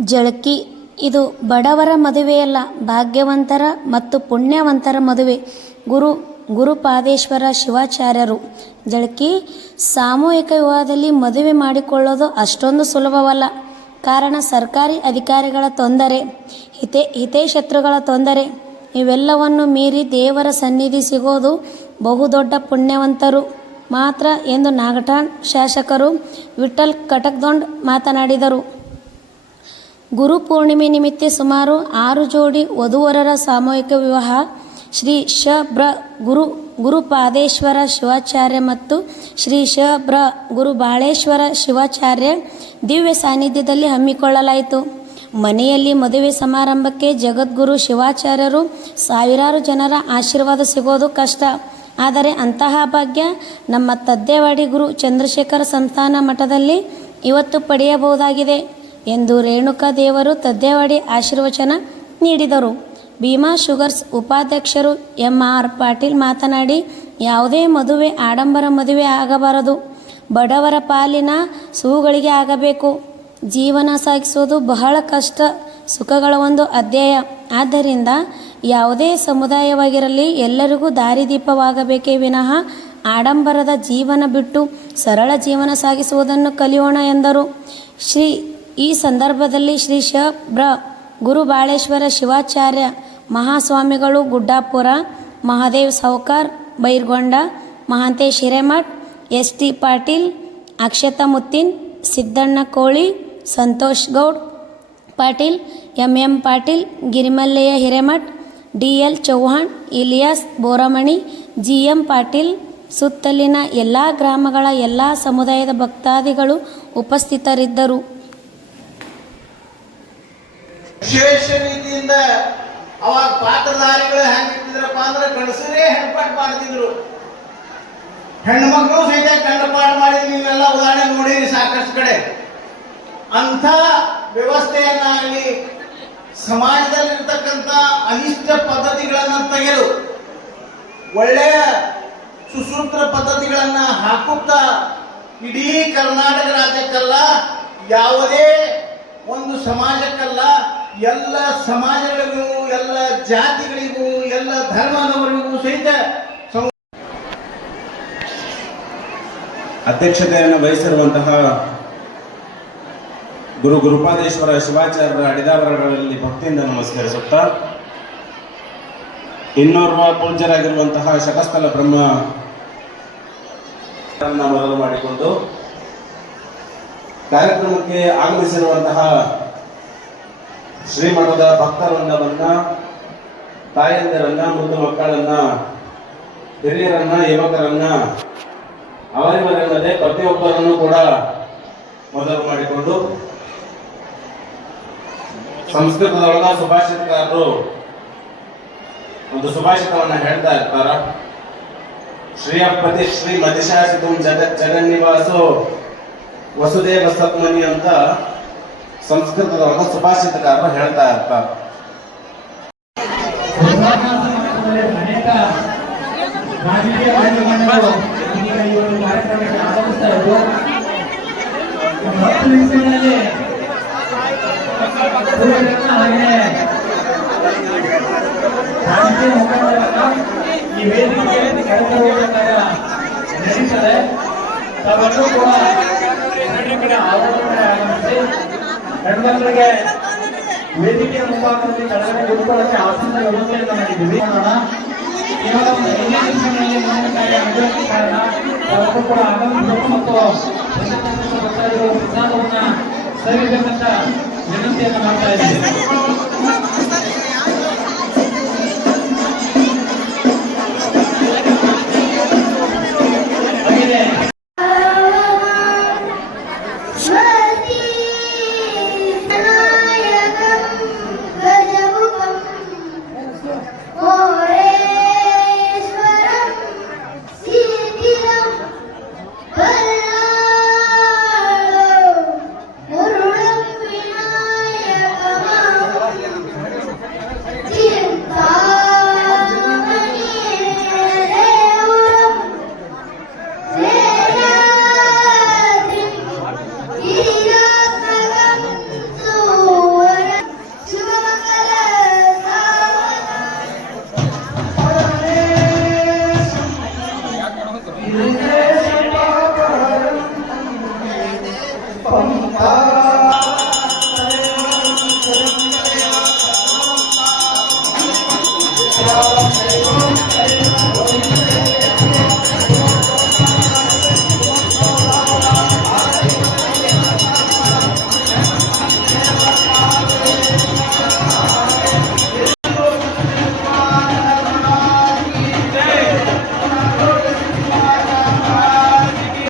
ಜಳಕಿ, ಇದು ಬಡವರ ಮದುವೆಯಲ್ಲ, ಭಾಗ್ಯವಂತರ ಮತ್ತು ಪುಣ್ಯವಂತರ ಮದುವೆ. ಗುರು, ಗುರುಪಾದೇಶ್ವರ ಶಿವಾಚಾರ್ಯರು. ಜಳಕಿ, ಸಾಮೂಹಿಕ ವಿವಾಹದಲ್ಲಿ ಮದುವೆ ಮಾಡಿಕೊಳ್ಳೋದು ಅಷ್ಟೊಂದು ಸುಲಭವಲ್ಲ. ಕಾರಣ, ಸರ್ಕಾರಿ ಅಧಿಕಾರಿಗಳ ತೊಂದರೆ, ಹಿತೆ, ಹಿತೇಶತ್ರುಗಳ ತೊಂದರೆ. ಇವೆಲ್ಲವನ್ನು ಮೀರಿ ದೇವರ ಸನ್ನಿಧಿ ಸಿಗೋದು ಬಹುದೊಡ್ಡ ಪುಣ್ಯವಂತರು. ಮಾತ್ರ ಎಂದು ನಾಗಠಾಣ್ ಶಾಸಕರು ವಿಠಲ್ ಕಟಕ್ದೊಂಡ್ ಮಾತನಾಡಿದರು. ಗುರು ಪೂರ್ಣಿಮೆ ನಿಮಿತ್ತ ಸುಮಾರು ಆರು ಜೋಡಿ ವಧುವರರ ಸಾಮೂಹಿಕ ವಿವಾಹ. ಶ್ರೀ ಶ ಬ್ರ ಗುರು ಗುರುಪಾದೇಶ್ವರ ಶಿವಾಚಾರ್ಯ ಮತ್ತು ಶ್ರೀ ಶ ಬ್ರ ಗುರು ಬಾಳೇಶ್ವರ ಶಿವಾಚಾರ್ಯ ದಿವ್ಯ ಸಾನ್ನಿಧ್ಯದಲ್ಲಿ ಹಮ್ಮಿಕೊಳ್ಳಲಾಯಿತು. ಮನೆಯಲ್ಲಿ ಮದುವೆ ಸಮಾರಂಭಕ್ಕೆ ಜಗದ್ಗುರು ಶಿವಾಚಾರ್ಯರು ಸಾವಿರಾರು ಜನರ ಆಶೀರ್ವಾದ ಸಿಗೋದು ಕಷ್ಟ. ಆದರೆ ಅಂತಹ ಭಾಗ್ಯ ನಮ್ಮ ತದ್ದೇವಾಡಿ ಗುರು ಚಂದ್ರಶೇಖರ ಸಂತಾನ ಮಠದಲ್ಲಿ ಇವತ್ತು ಪಡೆಯಬಹುದಾಗಿದೆ. ಎಂದು ರೇಣುಕಾ ದೇವರು ತದ್ದೇವಾಡಿ ಆಶೀರ್ವಚನ ನೀಡಿದರು. ಭೀಮಾ ಶುಗರ್ಸ್ ಉಪಾಧ್ಯಕ್ಷರು ಎಂ ಆರ್ ಪಾಟೀಲ್ ಮಾತನಾಡಿ, ಯಾವುದೇ ಮದುವೆ ಆಡಂಬರ ಮದುವೆ ಆಗಬಾರದು. ಬಡವರ ಪಾಲಿನ ಸೂಗಳಿಗೆ ಆಗಬೇಕು. ಜೀವನ ಸಾಗಿಸುವುದು ಬಹಳ ಕಷ್ಟ, ಸುಖಗಳ ಒಂದು ಅಧ್ಯಾಯ. ಆದ್ದರಿಂದ ಯಾವುದೇ ಸಮುದಾಯವಾಗಿರಲಿ ಎಲ್ಲರಿಗೂ ದಾರಿದೀಪವಾಗಬೇಕೇ ವಿನಃ ಆಡಂಬರದ ಜೀವನ ಬಿಟ್ಟು ಸರಳ ಜೀವನ ಸಾಗಿಸುವುದನ್ನು ಕಲಿಯೋಣ ಎಂದರು. ಶ್ರೀ ಈ ಸಂದರ್ಭದಲ್ಲಿ ಶ್ರೀ ಶ ಬ್ರ ಗುರು ಬಾಳೇಶ್ವರ ಶಿವಾಚಾರ್ಯ ಮಹಾಸ್ವಾಮಿಗಳು Guddapur, Mahadev Soukar, Bairgonda, Mahantesh Hiremath S T Patil Akshata Muttin Siddanna Koli, Santosh Goud Patil M M Patil Girimallayya Hiremath D L Chauhan, Ilyas Boramani G M Patil ಸುತ್ತಲಿನ ಎಲ್ಲ ಗ್ರಾಮಗಳ ಎಲ್ಲ ಸಮುದಾಯದ ಭಕ್ತಾದಿಗಳು ಉಪಸ್ಥಿತರಿದ್ದರು. ವಿಶೇಷ ರೀತಿಯಿಂದ ಅವಾಗ ಪಾತ್ರಧಾರಿಗಳು ಹೆಂಗಿರ್ತಿದ್ರಪ್ಪ ಅಂದ್ರೆ ಗಂಡಸರೇ ಹೆಣ್ಪಾಟ್ ಮಾಡ್ತಿದ್ರು ಹೆಣ್ಣು ಮಕ್ಕಳು ಸಹಿತ ಕಂಡಪಾಠ ಮಾಡಿ ನೀವೆಲ್ಲ ಉದಾಹರಣೆ ನೋಡಿರಿ ಸಾಕಷ್ಟು ಕಡೆ. ಅಂಥ ವ್ಯವಸ್ಥೆಯನ್ನ ಅಲ್ಲಿ ಸಮಾಜದಲ್ಲಿರ್ತಕ್ಕಂಥ ಅನಿಷ್ಟ ಪದ್ಧತಿಗಳನ್ನ ತೆಗೆದು ಒಳ್ಳೆಯ ಸುಸೂತ್ರ ಪದ್ಧತಿಗಳನ್ನ ಹಾಕುತ್ತಾ ಇಡೀ ಕರ್ನಾಟಕ ರಾಜ್ಯಕ್ಕಲ್ಲ ಯಾವುದೇ ಒಂದು ಸಮಾಜಕ್ಕಲ್ಲ ಎಲ್ಲ ಸಮಾಜಗಳಿಗೂ, ಎಲ್ಲ ಜಾತಿಗಳಿಗೂ, ಎಲ್ಲ ಧರ್ಮದವರಿಗೂ ಸಹಿತ ಅಧ್ಯಕ್ಷತೆಯನ್ನು ವಹಿಸಿರುವಂತಹ ಗುರು ಗುರುಪಾದೇಶ್ವರ ಶಿವಾಚಾರ್ಯರ ಅಡಿದಾವರಗಳಲ್ಲಿ ಭಕ್ತಿಯಿಂದ ನಮಸ್ಕರಿಸುತ್ತಾ, ಇನ್ನೋರ್ವ ಪೂಜ್ಯರಾಗಿರುವಂತಹ ಶಕಸ್ಥಲ ಬ್ರಹ್ಮ ಮೊದಲು ಮಾಡಿಕೊಂಡು, ಕಾರ್ಯಕ್ರಮಕ್ಕೆ ಆಗಮಿಸಿರುವಂತಹ ಶ್ರೀಮಠದ ಭಕ್ತವೃಂದವನ್ನ ತಾಯಂದಿರನ್ನ, ಮುದ್ದು ಮಕ್ಕಳನ್ನ, ಹಿರಿಯರನ್ನ, ಯುವಕರನ್ನ, ಅವರಿವರಲ್ಲದೆ ಪ್ರತಿಯೊಬ್ಬರನ್ನು ಕೂಡ ಮೊದಲು ಮಾಡಿಕೊಂಡು ಸಂಸ್ಕೃತದೊಳಗ ಸುಭಾಷಿತಕಾರರು ಒಂದು ಸುಭಾಷಿತವನ್ನ ಹೇಳ್ತಾ ಇರ್ತಾರ. ಶ್ರೀಯ ಪ್ರತಿ ಶ್ರೀ ಮದಿಶಾಸಿತು ಜಗತ್ ಜಗನ್ನಿವಾಸು ವಸುದೇವ ಸತ್ಮನಿ ಅಂತ ಸಂಸ್ಕೃತದೊಳಗ ಸುಭಾಷಿತಕಾರರು ಹೇಳ್ತಾ ಇರ್ತಾರೆ ಅನೇಕ ರಾಜಕೀಯ ಈ ಒಂದು ಕಾರ್ಯಕ್ರಮಕ್ಕೆ ಆಗಮಿಸ್ತಾ ನಡೀತದೆ ತಾವೆಲ್ಲರೂ ಕೂಡ ಕಡೆ ಆಗಮಿಸಿ ಹೆಣ್ಮಕ್ಳಿಗೆ ವೇದಿಕೆಯ ಮುಂಭಾಗದಲ್ಲಿ ಕೆಳಗಡೆ ಕುತ್ಕೊಳ್ಳಕ್ಕೆ ಆಸನದ ವ್ಯವಸ್ಥೆಯನ್ನು ಮಾಡಿದ್ದೀವಿ. ಕೇವಲ ಒಂದು ಐದೇ ನಿಮಿಷಗಳಲ್ಲಿ ಮುಂದಿನ ಕಾರ್ಯ ನಡೆಯೋಕ್ಕೆ ಕಾರಣ ಆಗಮಿಸಬೇಕು ಮತ್ತು ವಿನಂತಿಯನ್ನು